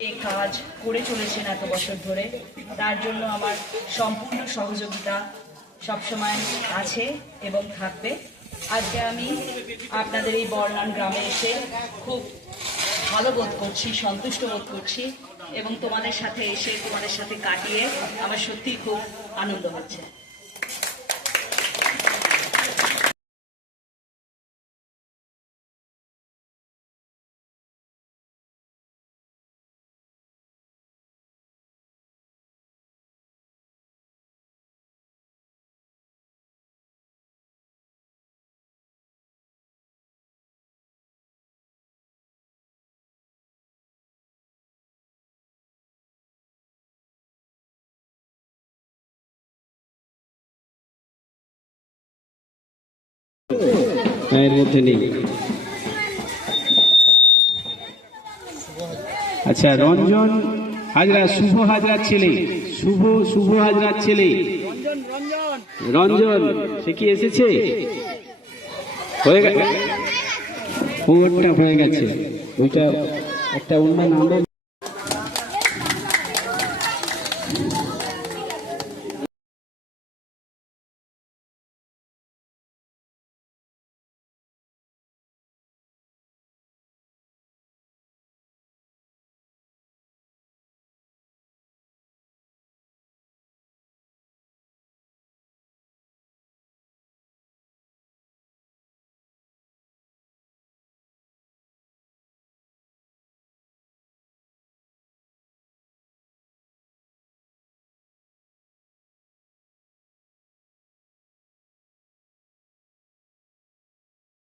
এই কাজ করে চলেছেন এত বছর ধরে, তার জন্য আমার সম্পূর্ণ সহযোগিতা সবসময় আছে এবং থাকবে। আজকে আমি আপনাদের এই বর্নান গ্রামে এসে খুব ভালো বোধ করছি, সন্তুষ্ট বোধ করছি এবং তোমাদের সাথে এসে তোমাদের সাথে কাটিয়ে আমার সত্যিই খুব আনন্দ হচ্ছে। এর মধ্যে নেই। আচ্ছা, রঞ্জন হাজরা, শুভ হাজরার ছেলে, শুভ হাজরার ছেলে রঞ্জন, সে কি এসেছে? হয়ে গেছে, ওটা হয়ে গেছে, ওইটা একটা অন্য নাম।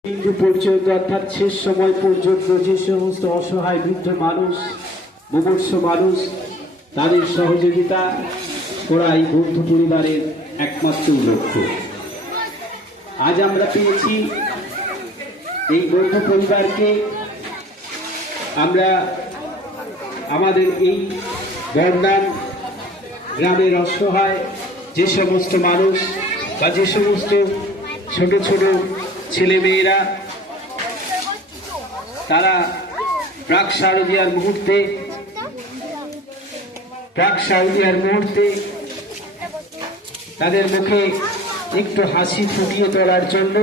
বিন্দু পর্যন্ত, অর্থাৎ শেষ সময় পর্যন্ত যে সমস্ত অসহায় বৃদ্ধ মানুষ, মুমূর্ষ মানুষ, তাদের সহযোগিতা করা এই বন্ধু পরিবারের একমাত্র লক্ষ্য। আজ আমরা পেয়েছি এই বন্ধু পরিবারকে। আমরা আমাদের এই বর্নান গ্রামের অসহায় যে সমস্ত মানুষ বা যে সমস্ত ছোট ছোট ছেলে মেয়েরা, তারা প্রাক শারদীয়ার মুহূর্তে তাদের মুখে একটু হাসি ফুটিয়ে তোলার জন্য